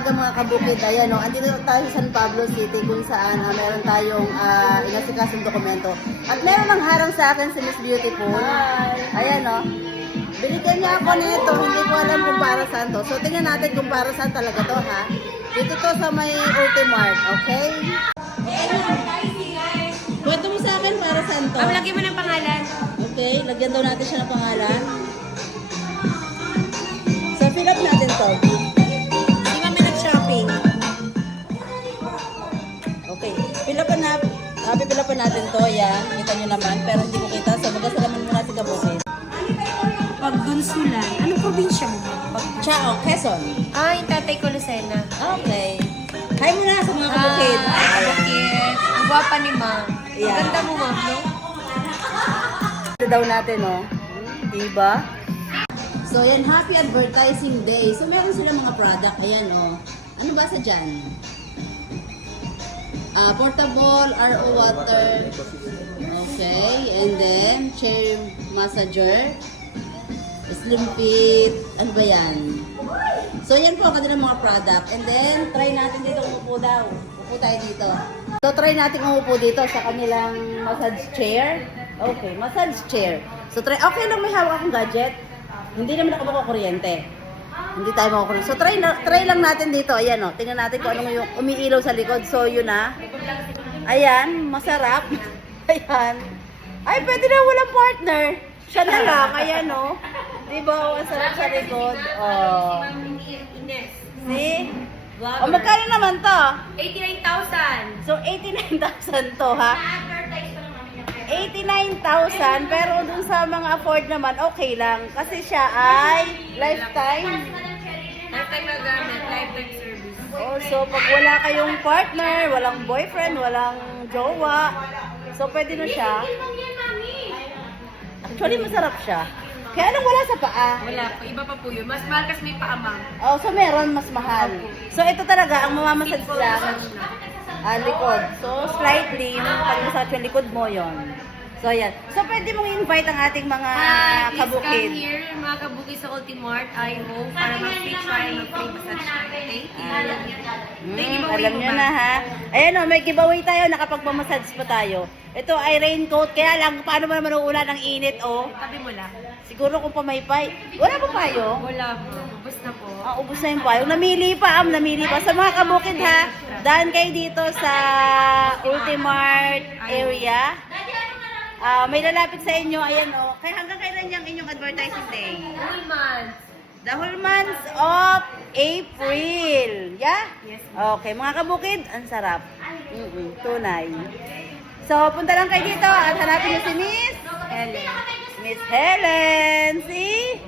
umaga mga kabukid. Ayan, no? Andito tayo sa San Pablo City kung saan meron tayong inasikasong dokumento. At meron nang harang sa akin si Miss Beautiful. Ayan, no? Binigyan niya ako nito. Hindi ko alam kung para saan to. So, tingnan natin kung para saan talaga to, ha? Dito to sa may Ultimart, okay? Kwento mo sa akin para saan to? Lagyan mo ng pangalan. Okay, lagyan daw natin siya ng pangalan. So, fill up natin to. Hindi kami nag-shopping. Okay, fill up natin to. Yan, kita nyo naman. Pero hindi ko kita. So, magasalaman muna si Kabukid. Pagdunsulan. Anong probinsya mo? Chao, Quezon. Yung tatay ko, Lucena. Okay. Hi muna sa mga kabukid. Kabukid. Ang gwapa ni Ma'am. Yeah. Ang ganda mo, Ma'am, no? Ito daw natin, no? Diba? So, yan, Happy Advertising Day. So, meron sila mga product. Ayan, oh. Ano ba sa dyan? Portable RO water. Okay. And then, chair massager. Slim fit. Ano ba yan? So, yan po ang kanilang mga product. And then, try natin dito umupo daw. Upo tayo dito. So, try natin umupo dito sa kanilang massage chair. Okay, massage chair. So, try. Okay lang, may hawak akong gadget. Hindi naman ako makukuryente. Hindi tayo makukuryente. So, try lang natin dito. Ayan, o. Tingnan natin kung anong yung umiilaw sa likod. So, yun na. Ayan, masarap. Ayan. Ay, pwede na walang partner. Siya na lang. Ayan, o. Diba, o, ang sarap sa likod. Oh. See? O, magkano naman to? 89,000. So, 89,000 to, ha? 89,000, pero dun sa mga afford naman, okay lang. Kasi siya ay lifetime. Lifetime na gamit. Lifetime service. Oh, so, pag wala kayong partner, walang boyfriend, walang jowa, so pwede na siya. Actually, masarap siya. Kaya nang wala sa paa. Wala po. Iba pa po yun. Mas mahal kasi may paamang. Oh, so meron mas mahal. So, ito talaga, ang mamamasad lang. Likod. So, slightly, pag-massage yung likod mo, yon. So, yan. So, pwede mong invite ang ating mga Please come kabukid. here, mga kabukid sa Ultimart. I hope para mag-free try, mag-free massage tayo. Thank you. Thank you, Alam nyo na, ha? Ayan, o, may giveaway tayo, nakapagmamassage pa tayo. Ito ay raincoat, kaya lang, paano mo naman uulan ng init, oh? Tabi mo lang. Siguro kung pamaypay. Wala pa payo? Wala po. Ubus na po. Ubus na yung payo. Namili pa. Sa mga kabukid, ha? Daan kayo dito sa Ultimart area. May lalapit sa inyo. Ayan, o. Kaya hanggang kailan yung inyong advertising day? Whole month. The whole month of April. Yeah? Yes. Okay, mga kabukid, ang sarap. Tunay. So, punta lang kayo dito at hanapin niyo si Miss Ellen. Miss Helen. See?